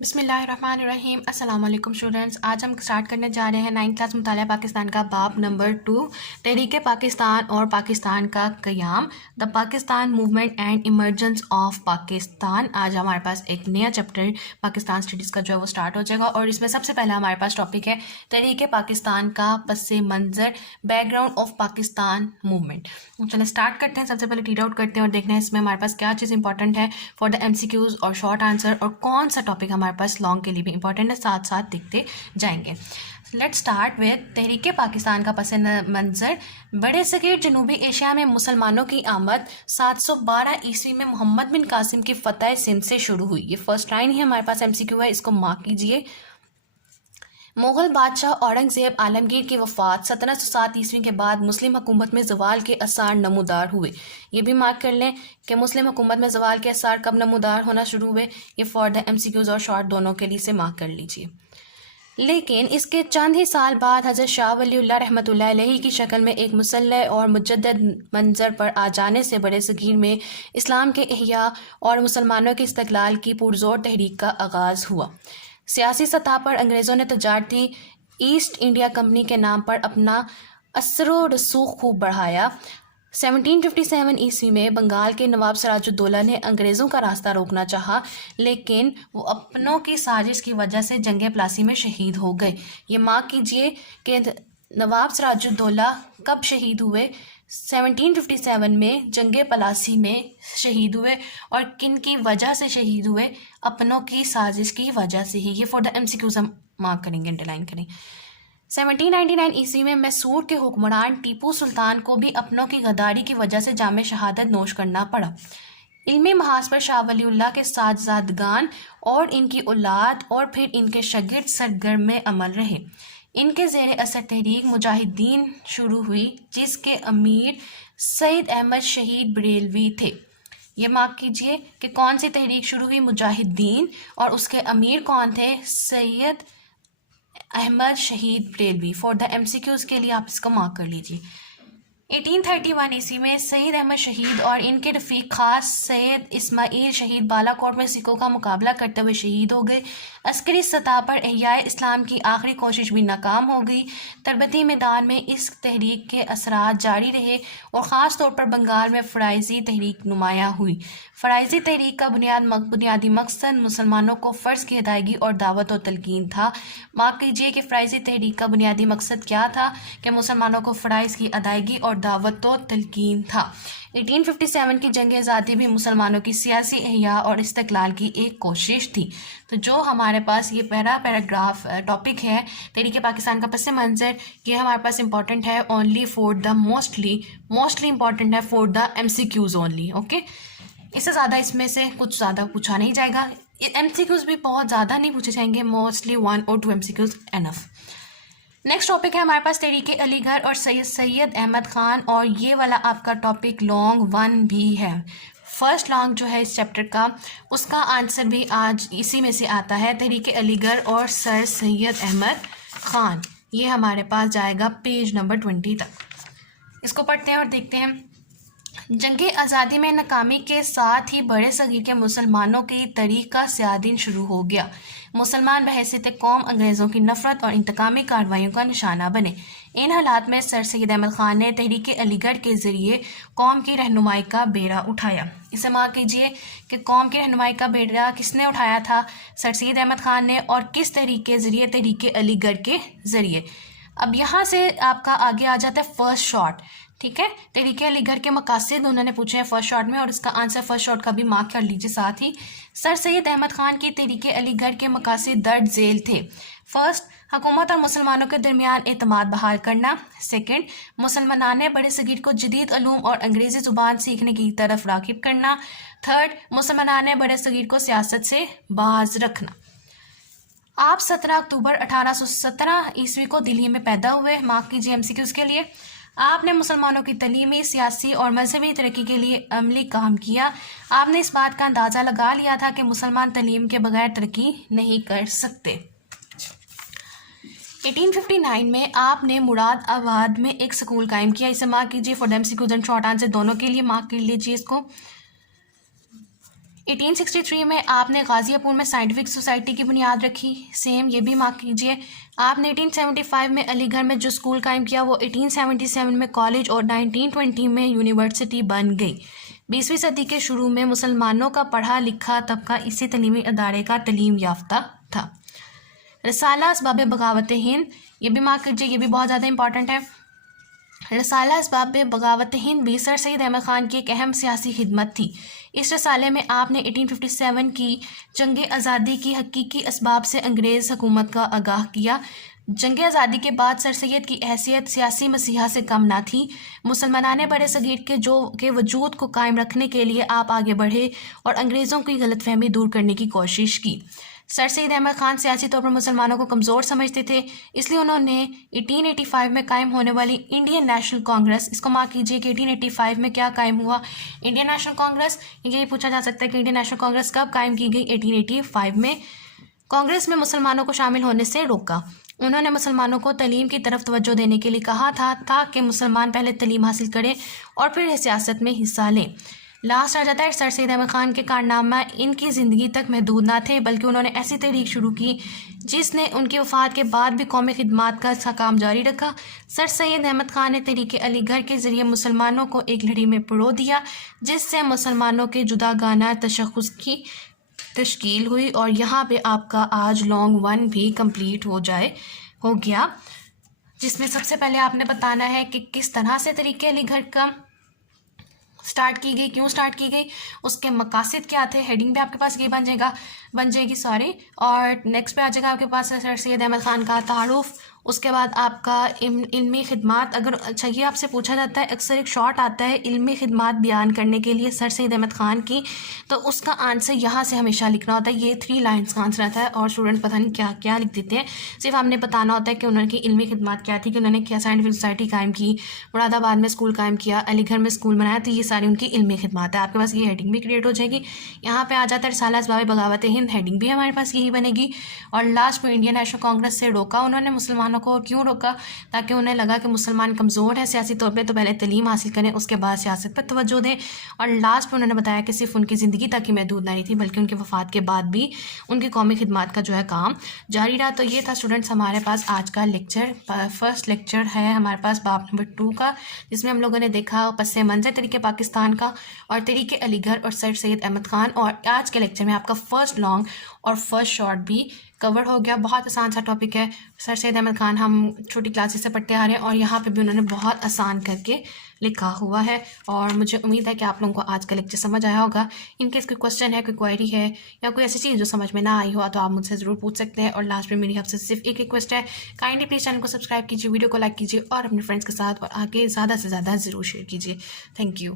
بسم اللہ الرحمن الرحیم۔ السلام علیکم اسٹوڈنٹس، آج ہم سٹارٹ کرنے جا رہے ہیں 9th کلاس مطالعہ پاکستان کا باب نمبر 2، تحریک پاکستان اور پاکستان کا قیام، the Pakistan movement and emergence of Pakistan. آج ہمارے پاس ایک نیا چیپٹر پاکستان اسٹڈیز کا جو ہے وہ سٹارٹ ہو جائے گا، اور اس میں سب سے پہلے ہمارے پاس ٹاپک ہے تحریک پاکستان کا پس منظر، back ground of Pakistan movement. چلیں سٹارٹ کرتے ہیں، سب سے پہلے ریڈ آؤٹ کرتے ہیں اور دیکھتے ہیں اس میں ہمارے پاس کیا چیز امپورٹنٹ ہے فار دا MCQs اور شارٹ آنسر، اور کون سا ٹاپک ہمارے پاس لانگ کے لیے بھی امپورٹنٹ ہے، ساتھ ساتھ دیکھتے جائیں گے۔ لیٹ اسٹارٹ وتھ تحریک پاکستان کا پس منظر۔ بڑے صغیر جنوبی ایشیا میں مسلمانوں کی آمد 712 عیسوی میں محمد بن قاسم کی فتح سندھ سے شروع ہوئی۔ یہ فرسٹ لائن ہی ہمارے پاس MCQ ہے، اس کو مارک کیجئے۔ مغل بادشاہ اورنگزیب عالمگیر کی وفات 1707 عیسوی کے بعد مسلم حکومت میں زوال کے آثار نمودار ہوئے۔ یہ بھی مارک کر لیں کہ مسلم حکومت میں زوال کے آثار کب نمودار ہونا شروع ہوئے۔ یہ فار دا MCQs اور شارٹ دونوں کے لیے سے مارک کر لیجئے۔ لیکن اس کے چند ہی سال بعد حضرت شاہ ولی اللہ رحمۃ اللہ علیہ کی شکل میں ایک مسلح اور مجدد منظر پر آ جانے سے بڑے صغیر میں اسلام کے احیاء اور مسلمانوں کے استقلال کی پرزور تحریک کا آغاز ہوا۔ سیاسی سطح پر انگریزوں نے تجارتی ایسٹ انڈیا کمپنی کے نام پر اپنا اثر و رسوخ خوب بڑھایا۔ 1757 عیسوی میں بنگال کے نواب سراج الدولہ نے انگریزوں کا راستہ روکنا چاہا، لیکن وہ اپنوں کی سازش کی وجہ سے جنگ پلاسی میں شہید ہو گئے۔ یہ مارک کیجئے کہ نواب سراج الدولہ کب شہید ہوئے؟ 1757 میں جنگ پلاسی میں شہید ہوئے، اور کن کی وجہ سے شہید ہوئے؟ اپنوں کی سازش کی وجہ سے ہی۔ یہ فار دا MCQs ہم مارک کریں گے، انڈرلائن کریں۔ 1799 عیسوی میں میسور کے حکمران ٹیپو سلطان کو بھی اپنوں کی غداری کی وجہ سے جام شہادت نوش کرنا پڑا۔ علمی محاذ پر شاہ ولی اللہ کے صاحبزادگان اور ان کی اولاد اور پھر ان کے شاگرد سرگرم عمل رہے۔ ان کے زیر اثر تحریک مجاہدین شروع ہوئی، جس کے امیر سید احمد شہید بریلوی تھے۔ یہ مارک کیجئے کہ کون سی تحریک شروع ہوئی؟ مجاہدین، اور اس کے امیر کون تھے؟ سید احمد شہید بریلوی۔ فار دا MCQs کے لیے آپ اس کو مارک کر لیجئے۔ 1831 عیسوی میں سید احمد شہید اور ان کے رفیق خاص سید اسماعیل شہید بالا کوٹ میں سکھوں کا مقابلہ کرتے ہوئے شہید ہو گئے۔ عسکری سطح پر احیاء اسلام کی آخری کوشش بھی ناکام ہو گئی۔ تربتی میدان میں اس تحریک کے اثرات جاری رہے، اور خاص طور پر بنگال میں فرائضی تحریک نمایاں ہوئی۔ فرائضی تحریک کا بنیادی مقصد مسلمانوں کو فرض کی ادائیگی اور دعوت و تلقین تھا۔ مارک کیجئے کہ فرائضی تحریک کا بنیادی مقصد کیا تھا؟ کہ مسلمانوں کو فرائض کی ادائیگی اور دعوت و تلقین تھا۔ 1857 کی جنگ آزادی بھی مسلمانوں کی سیاسی احیاء اور استقلال کی ایک کوشش تھی۔ تو جو ہمارے پاس یہ پیراگراف ٹاپک ہے تحریک پاکستان کا پس منظر، یہ ہمارے پاس امپورٹنٹ ہے only for the mostly important ہے for the MCQs only, okay. اس سے زیادہ اس میں سے کچھ زیادہ پوچھا نہیں جائے گا۔ MCQs بھی بہت زیادہ نہیں پوچھے جائیں گے، موسٹلی 1 اور 2 MCQs انف۔ نیکسٹ ٹاپک ہے ہمارے پاس تحریک علی گڑھ اور سید احمد خان، اور یہ والا آپ کا ٹاپک لانگ 1 بھی ہے۔ فرسٹ لانگ جو ہے اس چیپٹر کا، اس کا آنسر بھی آج اسی میں سے آتا ہے، تحریک علی گڑھ اور سر سید احمد خان۔ یہ ہمارے پاس جائے گا پیج نمبر 20 تک۔ اس کو پڑھتے ہیں اور دیکھتے ہیں۔ جنگ آزادی میں ناکامی کے ساتھ ہی بڑے صغیر کے مسلمانوں کی تاریخ کا سیاہ دن شروع ہو گیا۔ مسلمان بحیثیت قوم انگریزوں کی نفرت اور انتقامی کارروائیوں کا نشانہ بنے۔ ان حالات میں سر سید احمد خان نے تحریک علی گڑھ کے ذریعے قوم کی رہنمائی کا بیڑا اٹھایا۔ اسے مارک کیجئے کہ قوم کی رہنمائی کا بیڑا کس نے اٹھایا تھا؟ سر سید احمد خان نے، اور کس تحریک کے ذریعے؟ تحریک علی گڑھ کے ذریعے۔ اب یہاں سے آپ کا آگے آ جاتا ہے فرسٹ شارٹ، ٹھیک ہے۔ تحریک علی گڑھ کے مقاصد انہوں نے پوچھے ہیں فرسٹ شارٹ میں، اور اس کا آنسر فرسٹ شارٹ کا بھی مارک کر لیجیے ساتھ ہی۔ سر سید احمد خان کی تحریک علی گڑھ کے مقاصد درج ذیل تھے۔ فرسٹ، حکومت اور مسلمانوں کے درمیان اعتماد بحال کرنا۔ سیکنڈ، مسلمانان بڑے صغیر کو جدید علوم اور انگریزی زبان سیکھنے کی طرف راغب کرنا۔ تھرڈ، مسلمانان بڑے صغیر کو سیاست سے باز رکھنا۔ آپ 17 اکتوبر 1817 عیسوی کو دلی میں پیدا ہوئے۔ مارک کیجیے MCQs کے لیے۔ آپ نے مسلمانوں کی تعلیمی، سیاسی اور مذہبی ترقی کے لیے عملی کام کیا۔ آپ نے اس بات کا اندازہ لگا لیا تھا کہ مسلمان تعلیم کے بغیر ترقی نہیں کر سکتے۔ 1859 میں آپ نے مراد آباد میں ایک سکول قائم کیا۔ اسے مارک کیجیے for MCQs and short answer دونوں کے لیے مارک کر لیجیے اس کو۔ 1863 میں آپ نے غازی پور میں سائنٹیفک سوسائٹی کی بنیاد رکھی، سیم یہ بھی مارک کیجئے۔ آپ نے 1875 میں علی گڑھ میں جو اسکول قائم کیا وہ 1877 میں کالج اور 1920 میں یونیورسٹی بن گئی۔ 20ویں صدی کے شروع میں مسلمانوں کا پڑھا لکھا طبقہ اسی تعلیمی ادارے کا تعلیم یافتہ تھا۔ رسالہ اسباب بغاوت ہند، یہ بھی مارک کیجئے، یہ بھی بہت زیادہ امپورٹنٹ ہے۔ رسالہ اسباب بغاوت ہند بھی سر سید احمد خان کی ایک اہم سیاسی خدمت تھی۔ اس رسالے میں آپ نے 1857 کی جنگ آزادی کی حقیقی اسباب سے انگریز حکومت کا آگاہ کیا۔ جنگ آزادی کے بعد سر سید کی حیثیت سیاسی مسیحا سے کم نہ تھی۔ مسلمانان بر صغیر کے وجود کو قائم رکھنے کے لیے آپ آگے بڑھے اور انگریزوں کی غلط فہمی دور کرنے کی کوشش کی۔ سر سید احمد خان سیاسی طور پر مسلمانوں کو کمزور سمجھتے تھے، اس لیے انہوں نے 1885 میں قائم ہونے والی انڈین نیشنل کانگریس، اس کو مارک کیجئے کہ 1885 میں کیا قائم ہوا، انڈین نیشنل کانگریس۔ یہ پوچھا جا سکتا ہے کہ انڈین نیشنل کانگریس کب قائم کی گئی؟ 1885 میں۔ کانگریس میں مسلمانوں کو شامل ہونے سے روکا۔ انہوں نے مسلمانوں کو تعلیم کی طرف توجہ دینے کے لیے کہا تھا تاکہ مسلمان پہلے تعلیم حاصل کریں اور پھر سیاست میں حصہ لیں۔ لاسٹ آ جاتا ہے سر سید احمد خان کے کارنامہ ان کی زندگی تک محدود نہ تھے، بلکہ انہوں نے ایسی تحریک شروع کی جس نے ان کی وفات کے بعد بھی قومی خدمات کا کام جاری رکھا۔ سر سید احمد خان نے تحریک علی گڑھ کے ذریعے مسلمانوں کو ایک لڑی میں پرو دیا، جس سے مسلمانوں کے جداگانہ تشخص کی تشکیل ہوئی، اور یہاں پہ آپ کا آج لانگ ون بھی کمپلیٹ ہو گیا، جس میں سب سے پہلے آپ نے بتانا ہے کہ کس طرح سے تحریک علی گڑھ کا سٹارٹ کی گئی، کیوں سٹارٹ کی گئی، اس کے مقاصد کیا تھے۔ ہیڈنگ بھی آپ کے پاس یہ بن جائے گی اور نیکسٹ پہ آ جائے گا آپ کے پاس سر سید احمد خان کا تعارف۔ اس کے بعد آپ کا علمی خدمات، اگر اچھا یہ آپ سے پوچھا جاتا ہے، اکثر ایک شارٹ آتا ہے علمی خدمات بیان کرنے کے لیے سر سید احمد خان کی، تو اس کا آنسر یہاں سے ہمیشہ لکھنا ہوتا ہے۔ یہ 3 لائنس کا آنسر آتا ہے اور اسٹوڈنٹ پتہ نہیں کیا کیا لکھ دیتے ہیں، صرف ہم نے بتانا ہوتا ہے کہ انہوں کی علمی خدمات کیا تھی، کہ انہوں نے کیا سائنٹیفک سوسائٹی قائم کی، مراد آباد میں اسکول قائم کیا، علی گڑھ میں اسکول بنایا، تو یہ ساری ان کی علمی خدمات ہے۔ آپ کے پاس یہ ہیڈنگ بھی کریٹ ہو جائے گی۔ یہاں پہ آ جاتا ہے رسالہ اسباب بغاوت ہند، ہیڈنگ بھی ہمارے پاس یہی بنے گی۔ اور لاسٹ میں انڈین نیشنل کانگریس سے روکا انہوں نے مسلمانوں کو، کیوں روکا؟ تاکہ انہیں لگا کہ مسلمان کمزور ہیں سیاسی طور پہ، تو پہلے تعلیم حاصل کریں، اس کے بعد سیاست پر توجہ دیں۔ اور لاسٹ میں انہوں نے بتایا کہ صرف ان کی زندگی تک ہی محدود نہ رہی تھی، بلکہ ان کی وفات کے بعد بھی ان کی قومی خدمات کا جو ہے کام جاری رہا۔ تو یہ تھا اسٹوڈنٹس ہمارے پاس آج کا لیکچر، فرسٹ لیکچر ہے ہمارے پاس باب نمبر 2 کا، جس میں ہم لوگوں نے دیکھا پس منظر تحریک پاکستان کا اور تحریک علی گڑھ اور سر سید احمد خان۔ اور آج کے لیکچر میں آپ کا فرسٹ لانگ اور فرسٹ شارٹ بھی کور ہو گیا۔ بہت آسان سا ٹاپک ہے۔ سر سید احمد خان ہم چھوٹی کلاسز سے پڑھتے آ رہے ہیں اور یہاں پہ بھی انہوں نے بہت آسان کر کے لکھا ہوا ہے، اور مجھے امید ہے کہ آپ لوگوں کو آج کا لیکچر سمجھ آیا ہوگا۔ ان کیس کوئی کوشچن ہے، کوئی کوئری ہے یا کوئی ایسی چیز جو سمجھ میں نہ آئی ہو تو آپ مجھ سے ضرور پوچھ سکتے ہیں۔ اور لاسٹ میں میری آپ سے صرف ایک ریکویسٹ ہے، کائنڈلی پلیز چینل کو سبسکرائب کیجیے، ویڈیو کو لائک کیجیے اور اپنے فرینڈس کے ساتھ اور آگے زیادہ سے زیادہ ضرور شیئر کیجیے۔ Thank you.